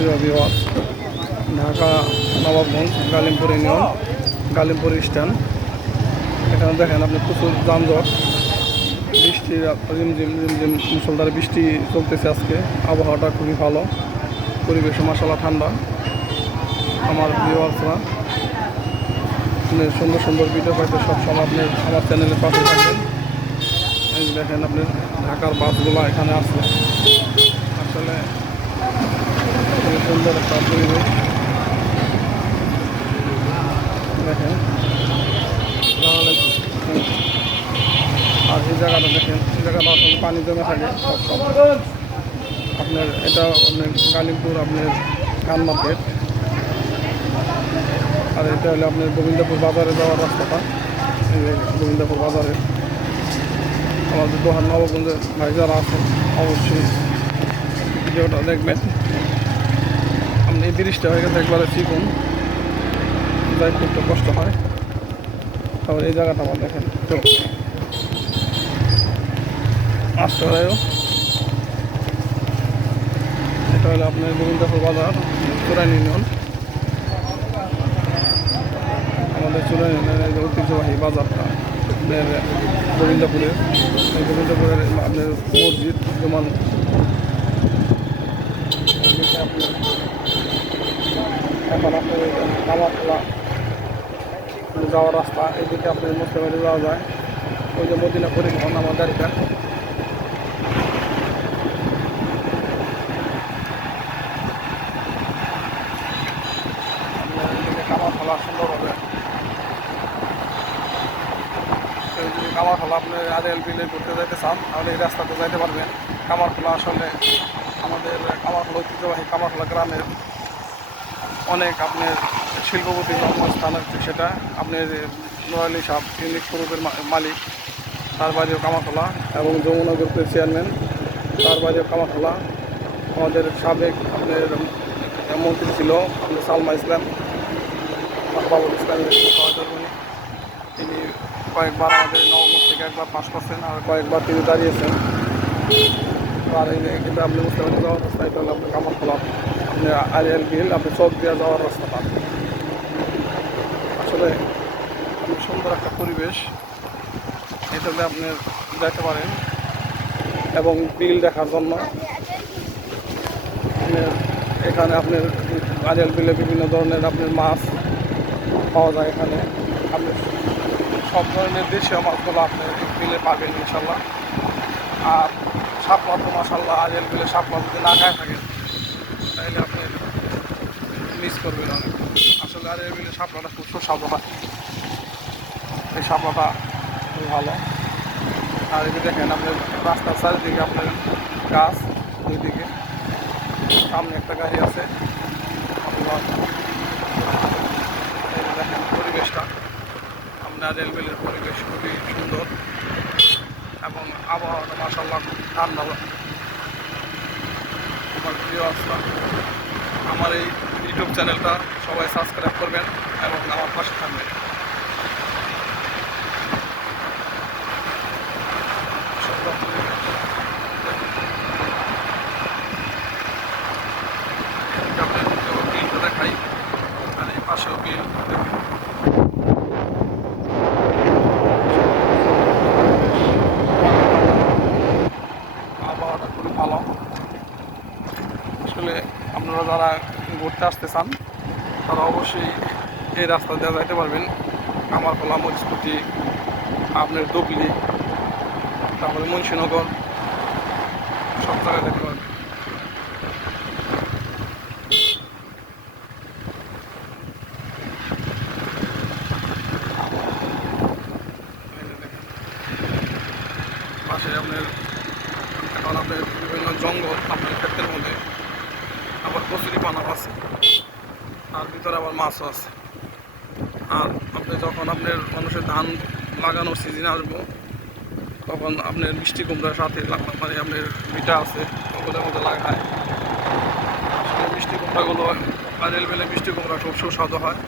প্রিয় বিভাগ Dhaka, Nawabganj, Galimpur union, Galimpur stand এখানে দেখেন আপনি প্রচুর যানজট, বৃষ্টি মুসলধারে বৃষ্টি চলতেছে আজকে। আবহাওয়াটা খুবই ভালো পরিবেশ মশালা ঠান্ডা। আমার ভিউয়ার্সরা আপনি সুন্দর সুন্দর ভিডিও পাইতে সবসময় আপনি আমার চ্যানেলের পাশে থাকবেন। দেখেন আপনি ঢাকার বাসগুলো এখানে আছে। আসলে সুন্দর একটা পরিবেশ দেখেন। আর এই জায়গাটা দেখেন এই জায়গাটা আসলে পানি জমে থাকে আপনার এটা আপনার কালিমপুর আপনার কান মার্কেট আর এটা হলো আপনার গোবিন্দপুর বাজারে যাওয়ার রাস্তাটা গোবিন্দপুর বাজারে আমাদের দোহান নবগঞ্জের ভাই যারা আছেন অবশ্যই ভিডিওটা দেখবেন এই ব্রিজটা হয়ে গেছে একবারে চিকুন। যাইতে একটু কষ্ট হয়। তারপর এই জায়গাটা আমার দেখেন। তো আসতে হলেও এটা হলো আপনার গোবিন্দপুর বাজার চুরাইন ইউনিয়ন আমাদের এই যে ঐতিহ্যবাহী বাজারটা, আপনার গোবিন্দপুরের, এই গোবিন্দপুরের আপনার মসজিদ যেমন এদিকে আপনার আপনার কামারখোলা যাওয়ার রাস্তা, এদিকে আপনার মুসলিমারি যাওয়া যায়। ওই যে মদিনা পরিবহন আমাদের আপনি আরিয়াল বিলে ঘুরতে যাইতে চান এই রাস্তাতে যাইতে পারবেন। আসলে আমাদের কামারখোলা ঐতিহ্যবাহী কামারখোলা গ্রামের অনেক আপনার শিল্পপতি জন্মস্থান হচ্ছে সেটা। আপনার নোয়ালি সাহ ইউনিক গ্রুপের মালিক, তার বাড়িও কামাখোলা এবং যমুনা গ্রুপের চেয়ারম্যান তার বাড়িও কামাখোলা। আমাদের সাবেক আপনার মন্ত্রী ছিল আপনার সালমা ইসলাম বাবুল ইসলামের তিনি কয়েকবার আমাদের নবমত থেকে একবার পাস করছেন আর কয়েকবার তিনি দাঁড়িয়েছেন। আর এই কিন্তু আপনি যাওয়ার রাস্তা এটা আপনার কামারখোলা আপনি আরিয়াল বিল আপনি চক দিয়ে যাওয়ার রাস্তাটা আসলে খুব সুন্দর একটা পরিবেশ। এটাতে আপনি যেতে পারেন এবং বিল দেখার জন্য। এখানে আপনার আরিয়াল বিলে বিভিন্ন ধরনের আপনার মাছ পাওয়া যায় এখানে। আপনি সব ধরনের দেশীয় মাছগুলো আপনি বিলে পাবেন ইনশাল্লাহ। আর সাপলা তো মাসাল্লাহ আরিয়াল বিলে সাপলা যদি না খায় থাকেন। তাহলে আপনি মিস করবেন অনেক। আসলে আরিয়াল বিলে সাপলাটা খুব সুস্বাদু হয় এই সাপলাটা খুব ভালো। আর এই দেখেন, আপনার রাস্তার চারিদিকে আপনার গাছ দুই সামনে একটা গাড়ি আছে। দেখেন, পরিবেশটা। আপনার রেলওয়ের পরিবেশ খুবই সুন্দর। এবং আবহাওয়াটা মাসাল্লাহ খুব ঠান্ডা। আমার প্রিয় আমার এই ইউটিউব চ্যানেলটা সবাই সাবস্ক্রাইব করবেন এবং আমার পাশে থাকবেন বিল দেখাই আর এই পাশেও বিল দেখবেন আবহাওয়াটা খুবই ভালো আসলে আপনারা যারা ঘুরতে আসতে চান, তারা অবশ্যই এই রাস্তা দিয়ে যাইতে পারবেন আমার খোলা মরিচপুটি আপনার ডুবলি তারপরে মুন্সিনগর, সব জায়গায় যেতে পারবেন। পাশে আপনার এখন আপনার বিভিন্ন জঙ্গল, আপনার ক্ষেত্রের মধ্যে আবার কচুরি পানা আছে। আর ভিতরে আবার মাছও আছে। আর আপনি যখন আপনার মানুষের ধান লাগানোর সিজন আসব, তখন আপনার মিষ্টি কুমড়ার সাথে মানে আপনার মিঠা আছে, ওগুলোর মধ্যে লাগায়। মিষ্টি কুমড়াগুলো আর রেলবেলে মিষ্টি কুমড়া খুব সুস্বাদু হয়।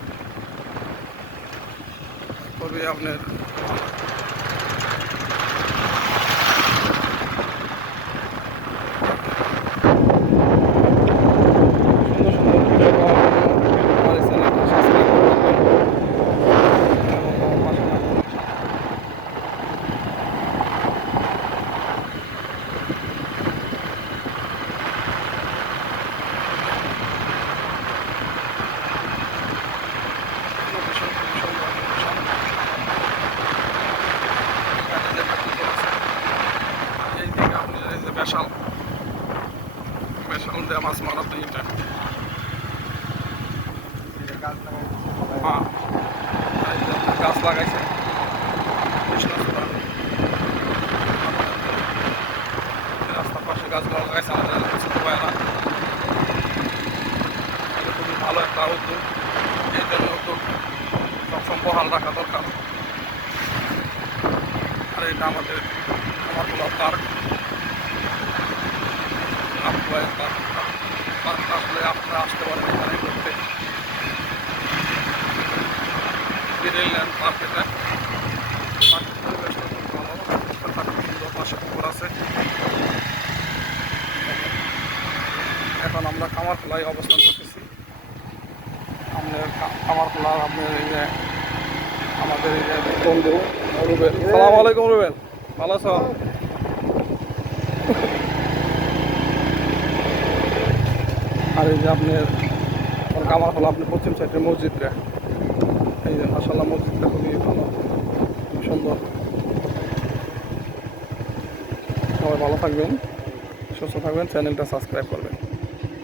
তবে আপনার স্পেশাল দিয়ে মাছ মারা তো এটা। হ্যাঁ। গাছ লাগাইছে। রাস্তার পাশে গাছগুলো লাগাইছে, আমাদের ছোট ভাইয়েরা। এটা খুবই ভালো একটা উদ্যোগ। এই রাখা দরকার। আর এটা আমাদের, আমার আসলে আপনারা আসতে পারেন এখানে ঘুরতে বিরেলল্যান্ড পার্ক পার্কের পরিবেশটা খুব ভালো রাস্তাঘাট সুন্দর পাশে পুকুর আছে এখন আমরা কামারখোলায় অবস্থান করতেছি। আপনার কামারখোলা আপনার এই যে আমাদের এই যে বন্ধু রুবেল। সালাম আলাইকুম রুবেল। ভালো আছো? আর এই যে আপনার কামার হলো আপনি পশ্চিম সাইডের মসজিদটা। এই যে মাসাল্লাহ মসজিদটা খুবই ভালো সুন্দর। সবাই ভালো থাকবেন, সুস্থ থাকবেন, চ্যানেলটা সাবস্ক্রাইব করবেন।